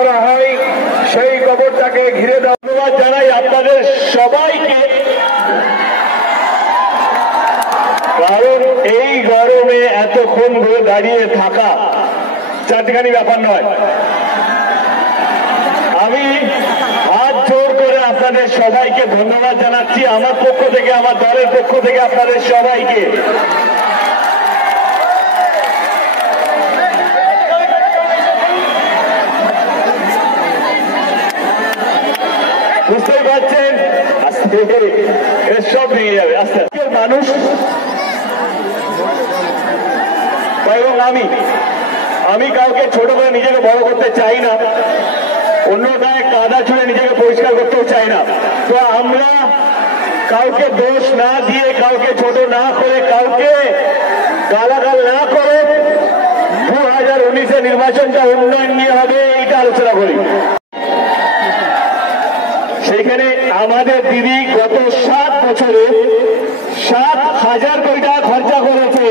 করা হয় সেই কবরটাকে ঘিরে ধন্যবাদ জানাই আপনাদের সবাইকে, কারণ এই গরমে এতক্ষণ ধরে দাঁড়িয়ে থাকা চারটিখানি ব্যাপার নয়। আমি হাত জোর করে আপনাদের সবাইকে ধন্যবাদ জানাচ্ছি, আমার পক্ষ থেকে, আমার দলের পক্ষ থেকে আপনাদের সবাইকে। বুঝতেই পারছেন সব নিয়ে যাবে আস্তে আস্তে মানুষ। এবং আমি কাউকে ছোট করে নিজেকে বড় করতে চাই না, অন্য গায়ে কাদা ছুঁড়ে নিজেকে পরিষ্কার করতেও চাই না। তো আমরা কাউকে দোষ না দিয়ে, কাউকে ছোট না করে, কাউকে গালাগাল না করে 2019-এ নির্বাচনটা উন্নয়ন নিয়ে হবে এইটা আলোচনা করি। সেখানে আমাদের দিদি গত 7 বছরে 7,000 কোটি টাকা খরচা করেছে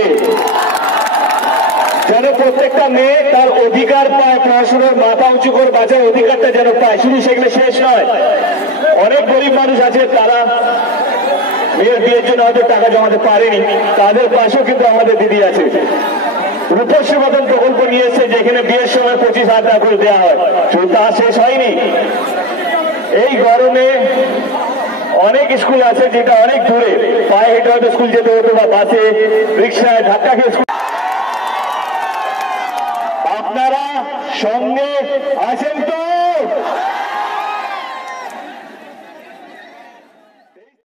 যেন প্রত্যেকটা মেয়ে তার অধিকার পায়, পড়াশোনার মাথা উঁচু করে বাঁচার অধিকারটা যেন পায়। শুধু সেগুলো শেষ নয়, অনেক গরিব মানুষ আছে তারা মেয়ের বিয়ের জন্য হয়তো টাকা জমাতে পারেনি, তাদের পাশেও কিন্তু আমাদের দিদি আছে। রূপশ্রী মতন প্রকল্প নিয়ে এসেছে যেখানে বিয়ের সময় 25,000 টাকা করে দেওয়া হয়, তা শেষ হয়নি। এই গরমে অনেক স্কুল আছে যেটা অনেক দূরে, পায়ে হেঁটে হয়তো স্কুল যেতে হতো বা বাসে রিক্সায় ধাক্কা খেয়ে স্কুল। আপনারা সঙ্গে আছেন তো?